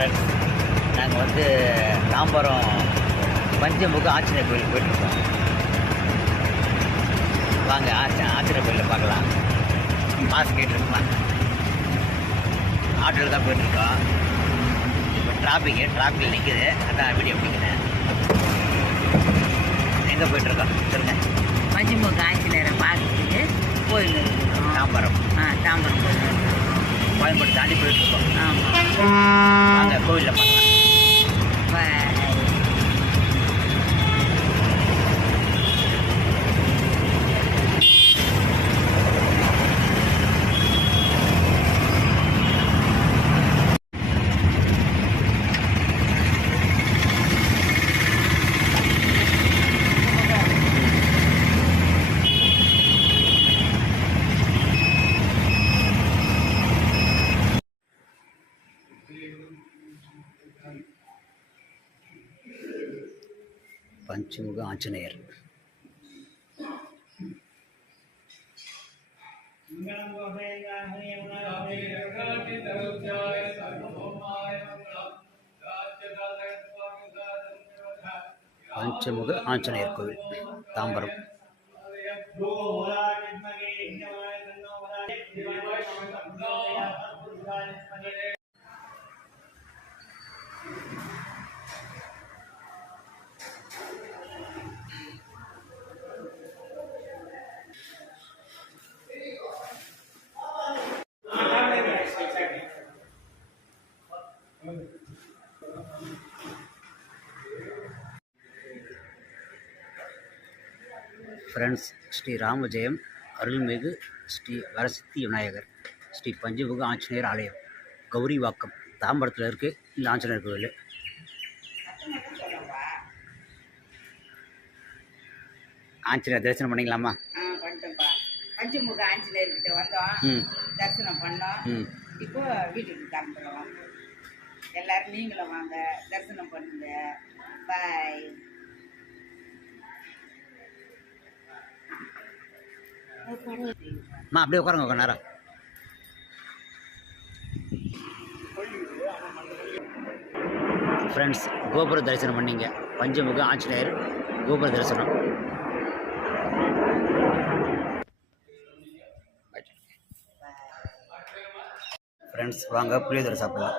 Friends நாங்கள் வந்து தாம்பரம் பஞ்சமுக ஆஞ்சநேயர் கோயிலுக்கு போயிட்டுருக்கோம். வாங்க ஆச்ச ஆஞ்சநேயர் கோயிலில் பார்க்கலாம். மாஸ்க் கேட்டுருக்குமா ஆட்டோவில் தான் போயிட்டுருக்கோம். இப்போ டிராஃபிக்கு டிராஃபிக்கில் நிற்குது அதான் வீடியோ பிடிக்கிறேன். எங்கே போயிட்டுருக்கோம்? சொல்லுங்கள் மஞ்சுமுக ஆஞ்சநேயரை பார்த்துட்டு கோயில் தாம்பரம். ஆ தாம்பரம் கோயில் கோயம்பேடு தாண்டி போயிட்டுருக்கோம் ஆமாம் வாங்க கோவிலில் பார்க்கலாம். பஞ்சமுக ஆஞ்சநேயர். பஞ்சமுக ஆஞ்சநேயர் கோவில் தாம்பரம். ஃப்ரெண்ட்ஸ் ஸ்ரீ ராமஜெயம் அருள்மிகு ஸ்ரீ வரசித்தி விநாயகர் ஸ்ரீ பஞ்சமுக ஆஞ்சநேயர் ஆலயம் கௌரிவாக்கம் தாம்பரத்தில் இருக்குது இந்த ஆஞ்சநேயர் கோவில் ஆஞ்சநேயர் தரிசனம் பண்ணிக்கலாமா? பஞ்சமுக ஆஞ்சநேயர்கிட்ட வந்தோம். தரிசனம் பண்ணோம். இப்போ வீட்டுக்கு கிளம்புறோம். எல்லாரும் நீங்களும் வாங்க தரிசனம் பண்ணுங்க. பாய் அம்மா அப்படியே உட்காருங்க கொஞ்ச நேரம். ஃப்ரெண்ட்ஸ் கோபுர தரிசனம் பண்ணீங்க. பஞ்சமுக ஆஞ்சநேயர் கோபுர தரிசனம். ஃப்ரெண்ட்ஸ் வாங்க புளியோதரை சாப்பிடலாம்.